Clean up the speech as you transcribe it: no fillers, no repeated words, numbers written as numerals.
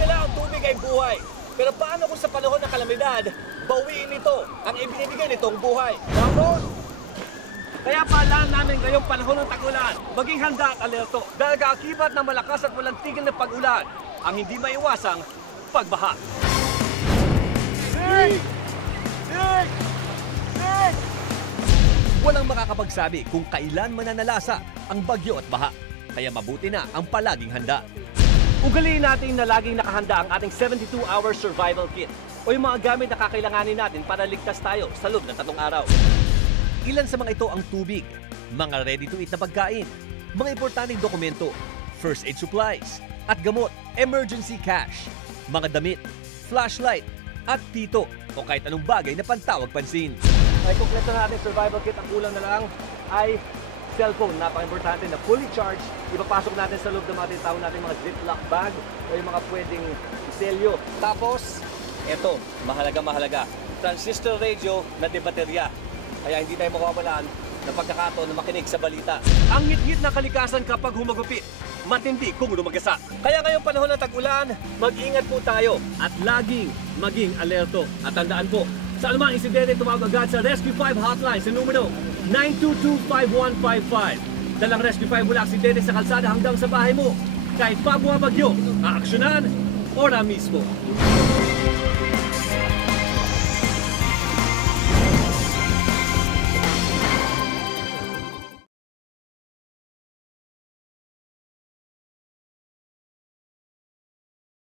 nila ang tubig ay buhay. Pero paano kung sa panahon ng kalamidad, bawiin ito ang ibinibigay nitong buhay? Tapos, kaya paalaan namin ngayong panahon ng tag-ulan, maging handa at alerto dahil kaakibat ng malakas at walang tigil na pag-ulan ang hindi maiwasang pagbaha. Walang makakapagsabi kung kailan mananalasa ang bagyo at baha, kaya mabuti na ang palaging handa. Ugaliin natin na laging nakahanda ang ating 72-hour survival kit o yung mga gamit na kakailanganin natin para ligtas tayo sa loob ng 3 araw. Ilan sa mga ito ang tubig, mga ready-to-eat na pagkain, mga importanteng dokumento, first aid supplies, at gamot, emergency cash, mga damit, flashlight, at pito o kahit anong bagay na pantawag pansin. Ay kumpleto na ating survival kit, ang kulang na lang ay cellphone, napaka-importante na fully charged. Ipapasok natin sa loob ng mga tinatawag natin mga ziplock bag o yung mga pwedeng iselyo. Tapos, eto, mahalaga, transistor radio na debaterya. Kaya hindi tayo makawalan ng pagkakataon na makinig sa balita. Ang ngit-ngit na kalikasan kapag humagupit, matindi kung lumagasa. Kaya ngayong panahon ng tag-ulan, mag-ingat po tayo at laging maging alerto. At tandaan po, sa anumang insidente, tumawag agad sa Rescue 5 hotline sa numero 922-5155. Dalang Rescue 5 mula aksidente sa kalsada hanggang sa bahay mo. Kahit pa bumabagyo, aaksyonan ora mismo.